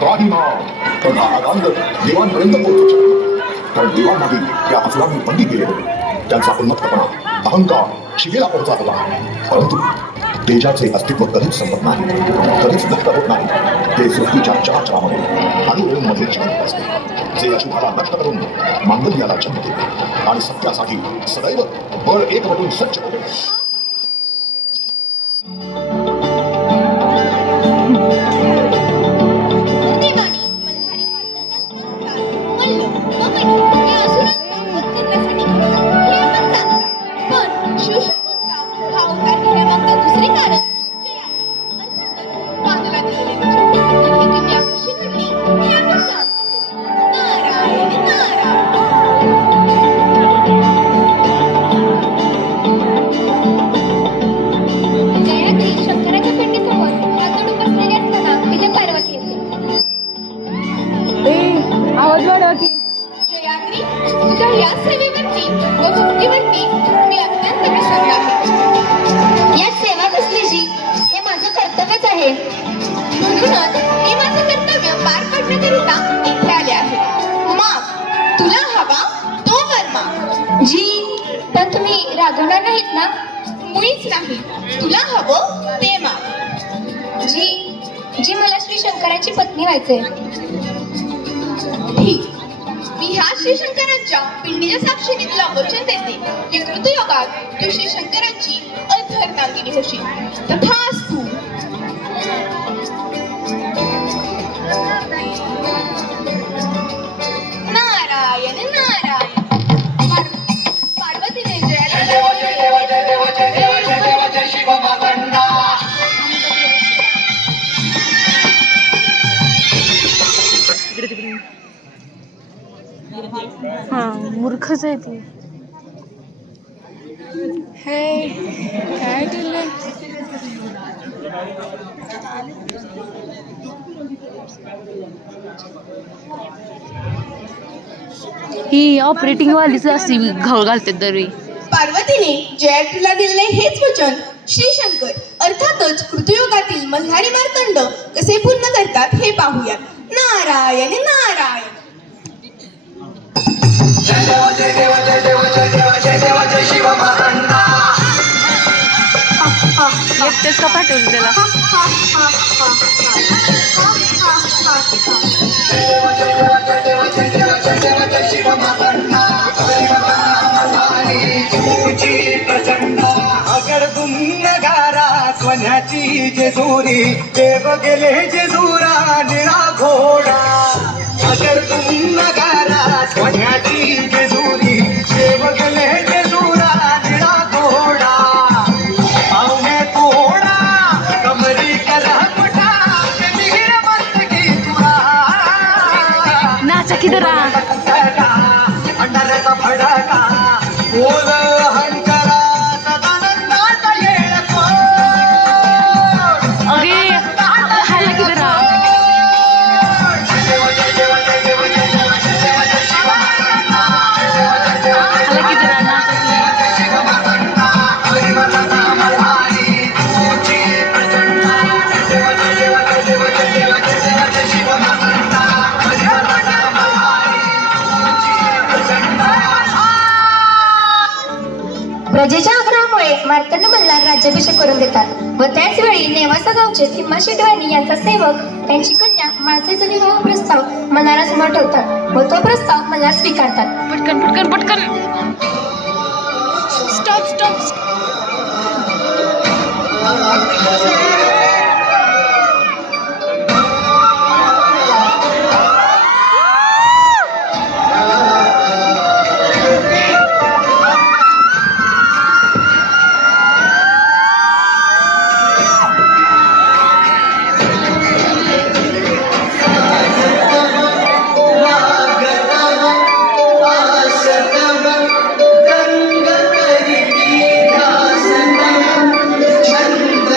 काही ना पण हा आनंद देवांपर्यंत पोहोचू शकतो, कारण देवांमागे त्या असुरांनी बंदी केले होते. त्यांचा उन्मत्तपणा, अहंकार शिगेला पोहोचा होता. परंतु तेजाचे अस्तित्व कधीच संपत नाही, कधीच नष्ट होत नाही. ते सृष्टीच्या चराचरामध्ये आणि ओममध्ये जिवंत असते, जे अशुभाला नष्ट करून मांगल्याला जन्म देते आणि सत्यासाठी सदैव बळ एकवटून सज्ज होते. रागवणार नाहीत ना? मुळीच नाही. तुला हवं ते माग. जी मला श्री शंकराची पत्नी व्हायचंय. ठीक. मी ह्या श्री शंकरांच्या पिंडीच्या साक्षीने तुला वचन देते की कृतयुगात तू श्री शंकरांची अर्धांगिनी होशील. तथास्तु. नारायण नारायण. पार्वतीने जय हा मूर्खच आहे ती. हे काय दिलंय? ही ऑपरेटिंग वालीच असती, घाव घालते दरवेळी. पार्वतीने जयंतीला दिलेले हेच वचन श्री शंकर अर्थातच कृतयुगातील मल्हारी मार्तंड कसे पूर्ण करतात हे पाहूयात. नारायण नारायण. जय देव जय देव जय देव जय देव जय देव जय शिव महाराणा. एकटेच का पाठवलं त्याला? अगर तुम नगारा सोन्याची जेजुरी देव गेले जेजुरा निळा घोडा. अगर तुम नगारा सोन्याची जेजुरी देव गेले जेजुरा निळा घोडा. पाहुणे तोडा कमरी करा मोठा मिहिर मस्तकी तुरा. नाचा की जरा. अंधाराचा फडका बोल हंकरा सदानंदात येळको. अरे हाला की जरा. हाला की जरा नाचा की. प्रजेच्या आग्रहामुळे मार्तंड मल्हार राज्याभिषेक करून देतात व त्याच वेळी नेवासा गावचे तिम्माशेठ वाणी यांचा सेवक त्यांची कन्या माळसेचा विवाह प्रस्ताव मल्हारासमोर ठेवतात व तो प्रस्ताव मल्हार स्वीकारतात. पटकन पटकन पटकन. Stop stop. गंग करी दासन छंद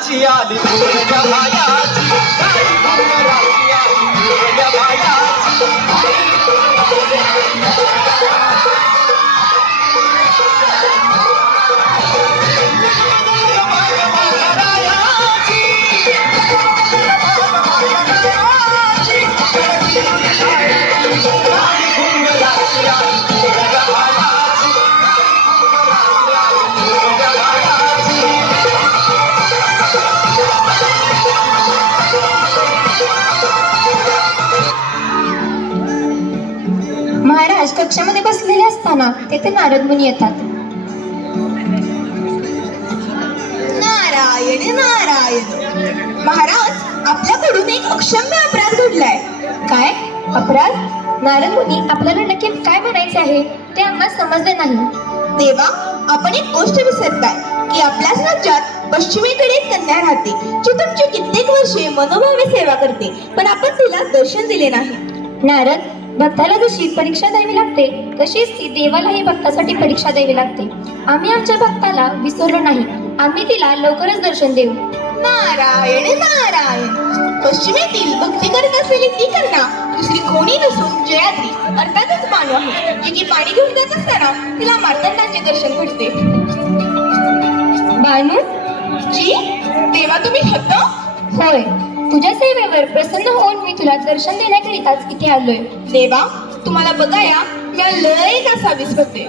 घुंगराची आली घुंगऱ्या बायाची गाई घुंगराची आली घुंगऱ्या बायाची महाराज कक्षामध्ये बसलेले असताना तेथे नारद मुनी येतात. नारायण नारायण. महाराज, आपल्याकडून एक अक्षम्य अपराध घडलाय. काय अपराध? नारद मुनी, आपल्याला नक्की काय म्हणायचे आहे ते आम्हाला समजले नाही. देवा, आपण एक गोष्ट विसरताय की आपल्याच राज्यात पश्चिमेकडे एक कन्या राहते जी तुमची कित्येक वर्षे मनोभावे सेवा करते, पण आपण तिला दर्शन दिले नाही. नारद, भक्ताला जशी परीक्षा द्यावी लागते तशीच ती देवालाही भक्तासाठी परीक्षा द्यावी लागते. आम्ही आमच्या भक्ताला विसरलो नाही. आम्ही तिला लवकरच दर्शन देऊ. नारायण नारायण. पश्चिमेतील भक्ती करत असलेली ती कन्या दुसरी कोणी नसून जयाद्री अर्थातच मानव आहे, जी की पाणी घेऊन जात असताना तिला मार्तंडाचे दर्शन घडते. बानू, जी देवा, तुम्ही हत? होय, तुझ्या सेवेवर प्रसन्न होऊन मी तुला दर्शन देण्याकरिताच इथे आलोय. देवा, तुम्हाला बघाया मी लय कासावीस होते.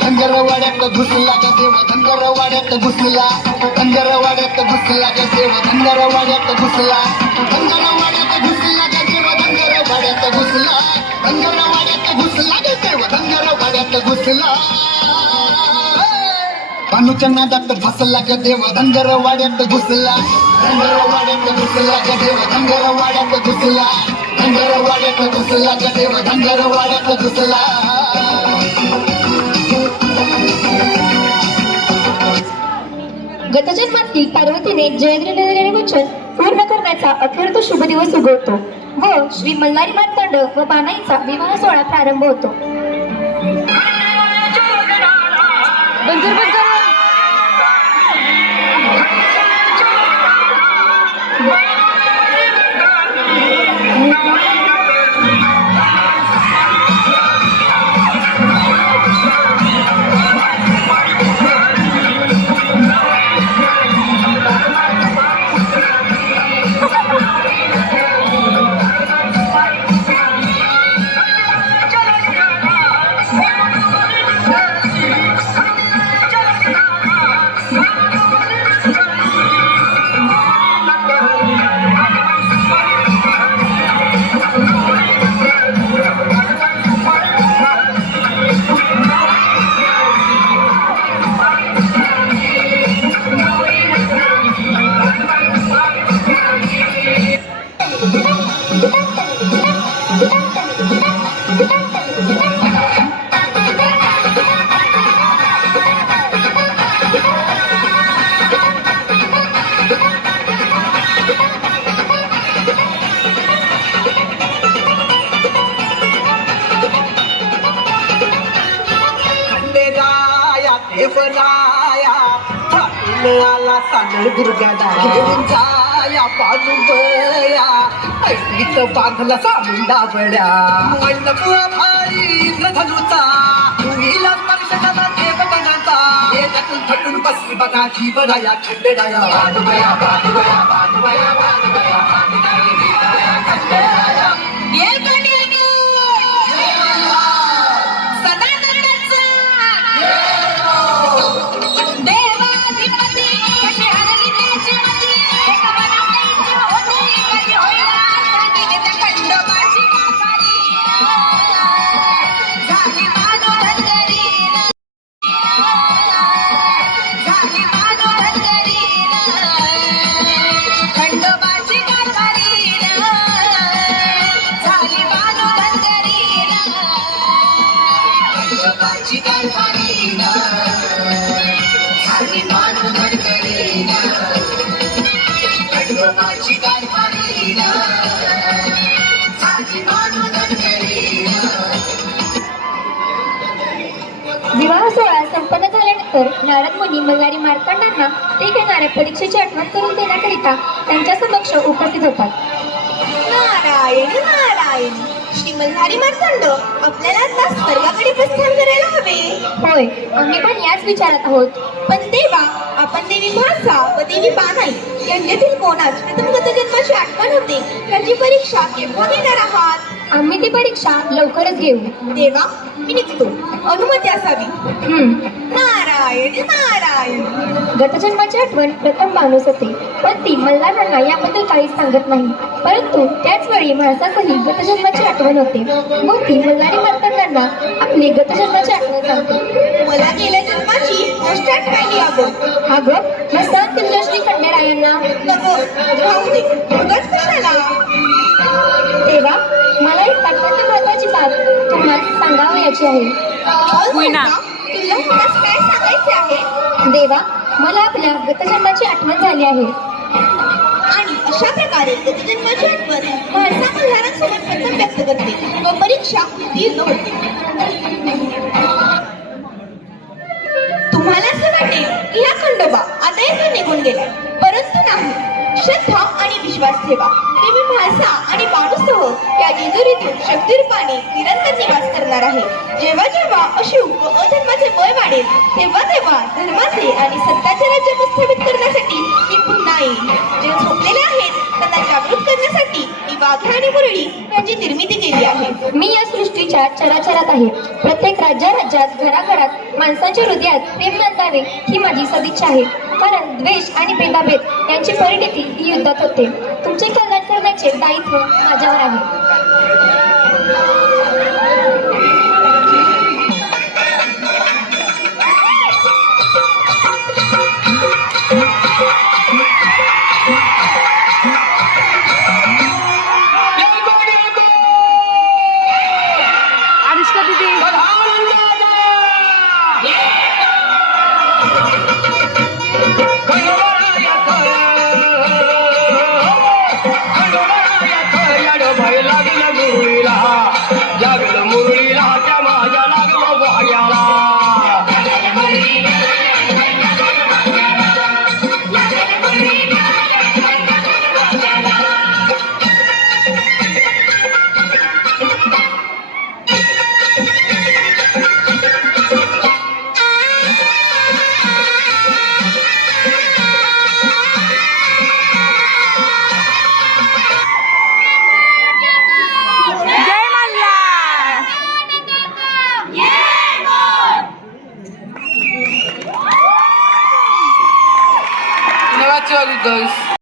धनगरवाड्यात घुसला ग देव धनगरवाड्यात घुसला धनगरवाड्यात घुसला ग देव धनगरवाड्यात घुसला धनगरवाड्यात घुसला ग देव धनगरवाड्यात घुसला धनगरवाड्यात घुसला ग देव धनगरवाड्यात घुसला भानूच्या नादात घुसला ग देव धनगरवाड्यात घुसला धनगरवाड्यात घुसला ग देव धनगरवाड्यात घुसला धनगरवाड्यात घुसला ग देव धनगरवाड्यात घुसला. गतजन्मातील पार्वतीने जयद्रीने दिलेले वचन पूर्ण करण्याचा अखेर तो शुभ दिवस उगवतो व श्री मल्हारी मार्तंड व बानाईचा विवाह सोहळा प्रारंभ होतो. देवराया फाटून आला सांगळ दुर्गाला घेऊन जाया पाणूबया ऐकलीत बांधला सामुंडा बड्या मंडपुआ भारी इंद्रधनुचा मुलीला स्पर्श झाला देवगणाचा हे त्यातून थटून बसली बघा जीवराया खंडेराया बांधवया बांधवया बांधवया बांधवया बांधवया खंडेराया माझी कारभारी साधी मानू धनगरी विवाह सोहळा संपन्न झाल्यानंतर नारद मुनी मल्हारी मार्तंडांना ते घेणाऱ्या परीक्षेची आठवण करून देण्याकरिता त्यांच्या समक्ष उपस्थित होतात. नारायण नारायण. श्री मल्हारी मार्तंड आपल्याला आता स्वर्गाकडे प्रस्थान करायला हवे. होय, आम्ही पण याच विचारात आहोत. पण देवा, आपण देवी म्हाळसा व देवी बानाई यांच्यातील कोणाच प्रथम गतजन्माची आठवण होते याची परीक्षा केव्हा घेणार आहात? आम्ही ती परीक्षा लवकरच घेऊ. देवा, मी निघतो. अनुमती असावी. नारायण नारायण. गतजन्माची आठवण प्रथम बानूस होते, पण ती मल्हारांना याबद्दल काहीच सांगत नाही. परंतु त्याच वेळी म्हाळसासही गतजन्माची आठवण होते व ती मल्हारी मार्तंडांना आपली गतजन्माची आठवण सांगते. मला गेल्या जन्माची गोष्ट आठवायली हवं. अगं, मी सांग तुझ्या श्री खंडेरायांना. नको, राहू दे. उगाच कशाला? तेव्हा मला एक अत्यंत महत्वाची बाब तुम्हाला सांगावयाची आहे. होय ना. तुला मला काय सांगायचे आहे? देवा, मला आपल्या गतजन्माची आठवण झाली आहे. आणि अशा प्रकारे गतजन्माची आठवण म्हाळसा मल्हारांसोबत प्रथम व्यक्त करते व परीक्षा उत्तीर्ण होते. तुम्हाला असं वाटेल की हा खंडोबा आता येथून निघून गेलाय, परंतु नाही. श्रद्धा आणि विश्वास ठेवा. देवी म्हाळसा आणि बाणूसह या जेजुरीतून शक्तिरूपाने निरंतर निवास करणार आहे. जेव्हा जेव्हा अशुभ व अधर्माचे बळ वाढेल तेव्हा तेव्हा धर्माचे आणि सत्याचे राज्य प्रस्थापित करण्यासाठी मी पुन्हा येईल. जे झोपलेले आहेत त्यांना जागृत करण्यासाठी मी वाघ्या आणि मुरळी यांची निर्मिती केली आहे. मी या सृष्टीच्या चराचरात आहे. प्रत्येक राज्यात घराघरात माणसाच्या हृदयात प्रेम नांदावे ही माझी सदिच्छा आहे. कारण द्वेष आणि भेदाभेद यांची परिणती ही युद्धात होते. तुमचे कल्याण करण्याचे दायित्व माझ्यावर आहे. अनुष्का दीदी लागलं मुरळीला त्या माझ्या लागलं वाग्याला जय मल्हार. नवा चालू दस